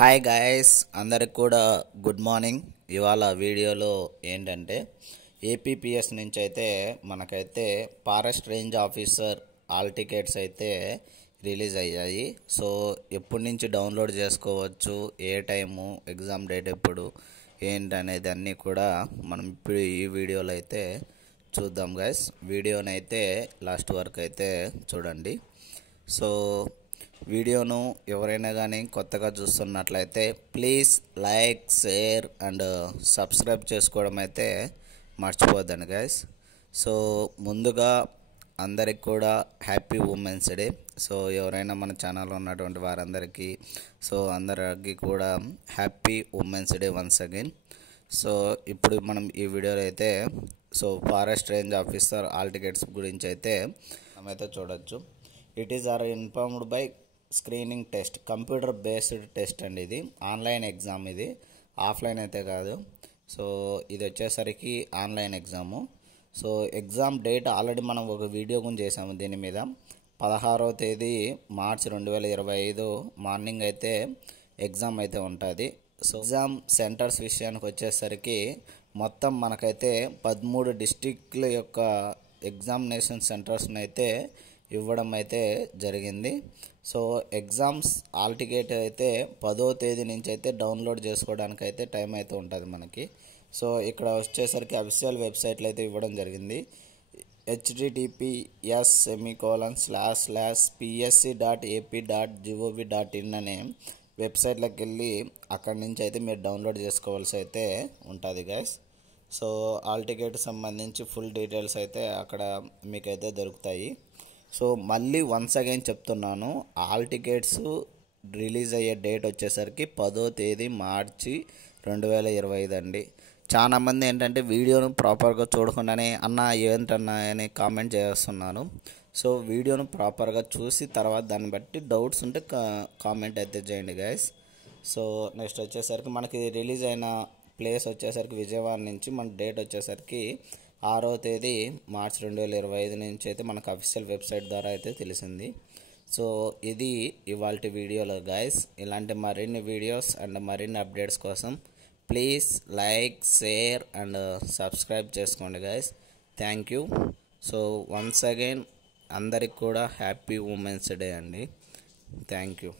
Hi guys, అందరికి కూడా good morning. ఇవాళ వీడియోలో ఏంటంటే ఏపీపీఎస్ నుంచి అయితే మనకైతే forest range officer all tickets అయితే రిలీజ్ అయ్యాయి. సో ఎప్పటి నుంచి డౌన్లోడ్ చేసుకోవచ్చు, ఏ టైము, ఎగ్జామ్ డేట్ ఎప్పుడు, ఏంటనేది అన్నీ కూడా మనం ఇప్పుడు ఈ వీడియోలో అయితే చూద్దాం గాయస్. వీడియోని అయితే లాస్ట్ వరకు అయితే చూడండి. సో వీడియోను ఎవరైనా కానీ కొత్తగా చూస్తున్నట్లయితే please like, share and subscribe చేసుకోవడం అయితే మర్చిపోద్దండి గైస్. సో ముందుగా అందరికి కూడా హ్యాపీ ఉమెన్స్ డే. సో ఎవరైనా మన ఛానల్లో ఉన్నటువంటి వారందరికీ అందరికీ కూడా happy women's day once again. So ఇప్పుడు మనం ఈ వీడియోలో అయితే forest range officer all tickets గురించి అయితే మనమైతే చూడొచ్చు. It is or informed by screening test, computer based test అండి. ఇది ఆన్లైన్ ఎగ్జామ్, ఇది ఆఫ్లైన్ అయితే కాదు. సో ఇది వచ్చేసరికి online exam. So exam date already మనం ఒక వీడియో గురించి చేసాము దీని మీద. 16వ తేదీ మార్చి 2025 మార్నింగ్ అయితే ఎగ్జామ్ అయితే ఉంటుంది. సో ఎగ్జామ్ సెంటర్స్ విషయానికి వచ్చేసరికి మొత్తం మనకైతే 13 డిస్టిక్ల యొక్క ఎగ్జామినేషన్ సెంటర్స్ని అయితే ఇవ్వడం అయితే జరిగింది. సో ఎగ్జామ్స్ ఆల్ టికెట్ అయితే 10వ తేదీ నుంచి అయితే డౌన్లోడ్ చేసుకోవడానికి అయితే టైం అయితే ఉంటుంది మనకి. సో ఇక్కడ వచ్చేసరికి అఫీషియల్ వెబ్సైట్లో అయితే ఇవ్వడం జరిగింది. https://psc.ap.gov.in అనే వెబ్సైట్లోకి వెళ్ళి అక్కడి నుంచి అయితే మీరు డౌన్లోడ్ చేసుకోవాల్సి అయితే ఉంటుంది గైస్. సో ఆల్ టికెట్ సంబంధించి ఫుల్ డీటెయిల్స్ అయితే అక్కడ మీకైతే దొరుకుతాయి. సో మళ్ళీ వన్స్ అగైన్ చెప్తున్నాను, ఆల్ టికెట్స్ రిలీజ్ అయ్యే డేట్ వచ్చేసరికి 10వ తేదీ మార్చి 2025 అండి. చాలామంది ఏంటంటే వీడియోను ప్రాపర్గా చూడకుండానే అన్న ఏంటన్నా అని కామెంట్ చేస్తున్నాను. సో వీడియోను ప్రాపర్గా చూసి తర్వాత దాన్ని బట్టి డౌట్స్ ఉంటే కామెంట్ అయితే చేయండి గైస్. సో నెక్స్ట్ వచ్చేసరికి మనకి రిలీజ్ అయిన ప్లేస్ వచ్చేసరికి విజయవాడ నుంచి, మన డేట్ వచ్చేసరికి 6వ తేదీ మార్చి 2025 నుంచి అయితే మనకు అఫీషియల్ వెబ్సైట్ ద్వారా అయితే తెలిసింది. సో ఇది ఇవాల్టి వీడియోలో గైస్. ఇలాంటి మరిన్ని వీడియోస్ అండ్ మరిన్ని అప్డేట్స్ కోసం please like, share and subscribe చేసుకోండి guys. Thank you. So once again అందరికి కూడా హ్యాపీ ఉమెన్స్ డే అండి. Thank you.